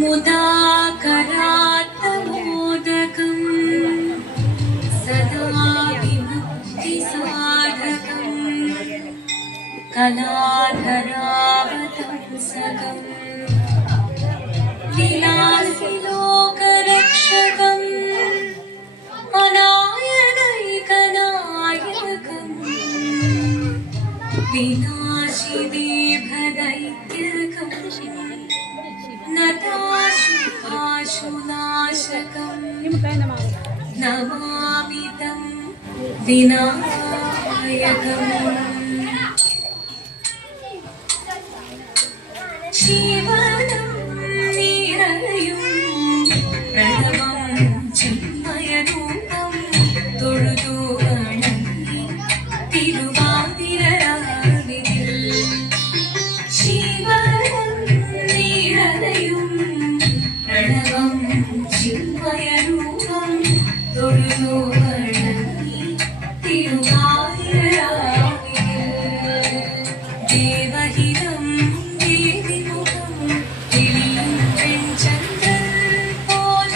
मुदाकरात्तमोदकं सदा विमुक्तिसाधकं कलाधरावतंसकं विलासिलोकरक्षकं अनायकैकनायकं विनाशिदेभदैत्यकं नताशुभाशुनाशकं नमामि तं विनायकम् जीवनं निरयुं प्रणवं चिन्मयरूपं തൊഴുതു വണങ്ങി തിരുവാതിരരാവിൽ ശിവനം നിറയും പ്രണവം ചിന്മയരൂപം തൊഴുതു വണങ്ങി തിരുവാതിരരാവിൽ ദേവഹിതം ദേവിമുഖം തെളിയും വെൺചന്ദ്രൻ പോൽ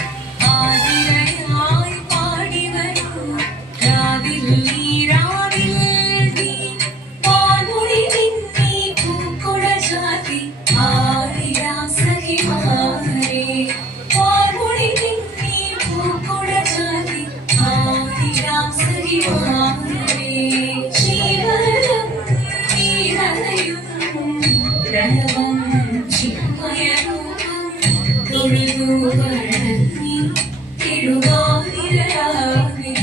ആതിരയായി പാടി വരൂ രാവിൽ നീ രാവിൽ നീ പാൽമുടി മിന്നി പൂക്കുട ചാർത്തി ആയിരാം സഖിമാരെ പാൽമുടി മിന്നി പൂക്കുട ചാർത്തി ആയിരാം സഖിമാരെ ശിവനം നീരയും പ്രണവം ചിന്മയരൂപം തൊഴുതു വണങ്ങി തിരുവാതിരരാവിൽ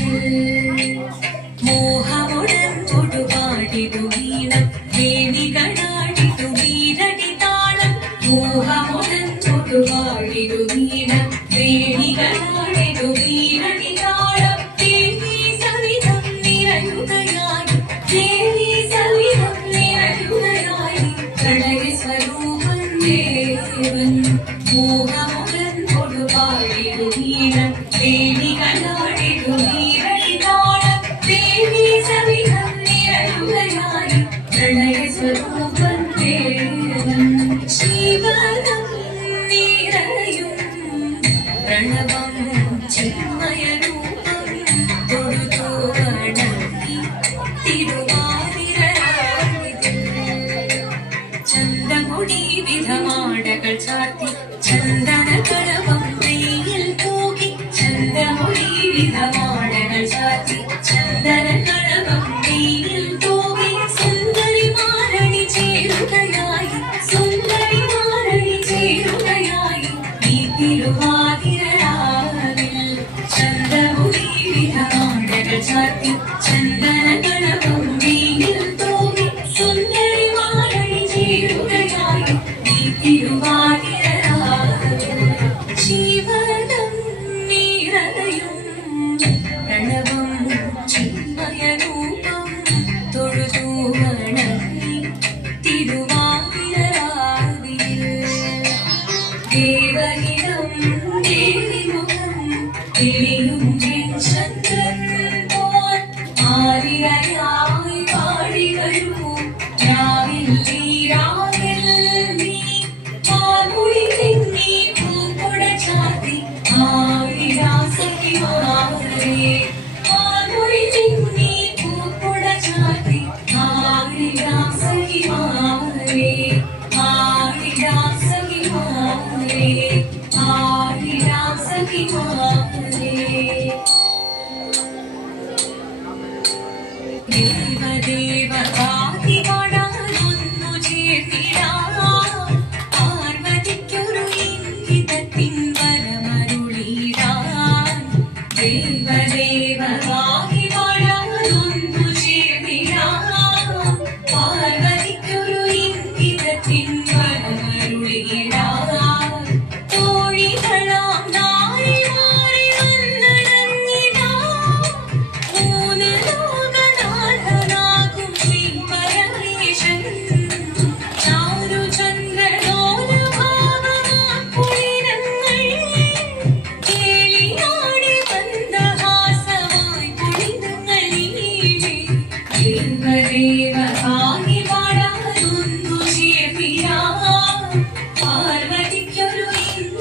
മോഹമുടൻ തൊടുപാടിതു വീണം ദേവികളാടിതു വീരടി താളം മോഹമുടൻ തൊടുപാടിതു വീണം ദേവികളാടിതു വീരടി താളം ദേവി സവിധം നിറയുകയായി ദേവി സവിധം നിറയുകയായി പ്രണയ സ്വരൂപൻ ദേവൻ മോഹമുടൻ തൊടുപാടിതു വീണം ദേവികളാടിതു വീരടി താളം ദേവി സവിധം നിറയുകയായി പ്രണയ സ്വരൂപൻ ദേവൻ ശിവനം നിറയും പ്രണവം ചിന്മയരൂപം തൊഴുതു വണങ്ങി തിരുവാതിരരാവിൽ ചന്തമുടി വിധമാടകൾ ചാർത്തി ചന്ദന കളവം നെയ്യിൽ തൂകി ചന്തമുടി വിധമാടകൾ ചാർത്തി ചന്ദന കളവം നെയ്യിൽ തൂകി സുന്ദരി മാരണി ചേരുകയായി സുന്ദരി മാരണി ചേരുകയായി ഈ തിരുവാതിരരാവിൽ ചന്തമുടി വിധമാടകൾ ചാർത്തി ചന്ദന കളവം നെയ്യിൽ തൂകി സുന്ദരി മാരണി ചേരുകയായി ഈ തിരുവാതിരരാവിൽ ജീവനം നിറയും പ്രണവം ചിന്മയരൂപം തൊഴുതു വണങ്ങി തിരുവാതിരരാവിൽ ദേവഹിതം ദേവിമുഖം തെളിയും വെൺചന്ദ്രൻ പോൽ ആതിരയായി പാടി വരൂ രാവിൽ നീ രാവിൽ നീ പാൽമുടി മിന്നി പൂക്കുട ചാർത്തി ആയിരാം സഖിമാരെ പാൽമുടി മിന്നി പൂക്കുട ചാർത്തി ആയിരാം സഖിമാരെ ആയിരാം സഖിമാരെ ആയിരാം സഖിമാരെ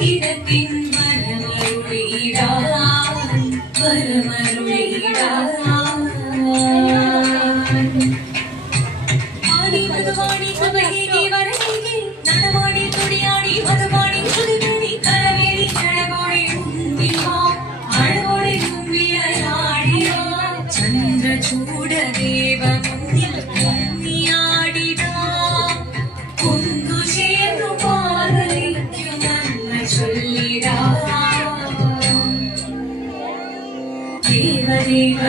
ഇടത്തിൻ വരമരുളിടാൻ ആടി മധുവാണി കൃപയേകി വരമേകി നടമാടി തുടിയാടി മധുവാണി ചുടുകടി കരവേലി കഴകോടി മുമ്പിവാ അഴകോടി മുമ്പിലാടിയാ ചന്ദ്രചൂടദേവ മുന്നിൽ കുന്നിയാടിടാ കുന്തു ചേർന്നു പാതലിക്കുമെന്ന് ചൊല്ലിടാ ദേവദേവ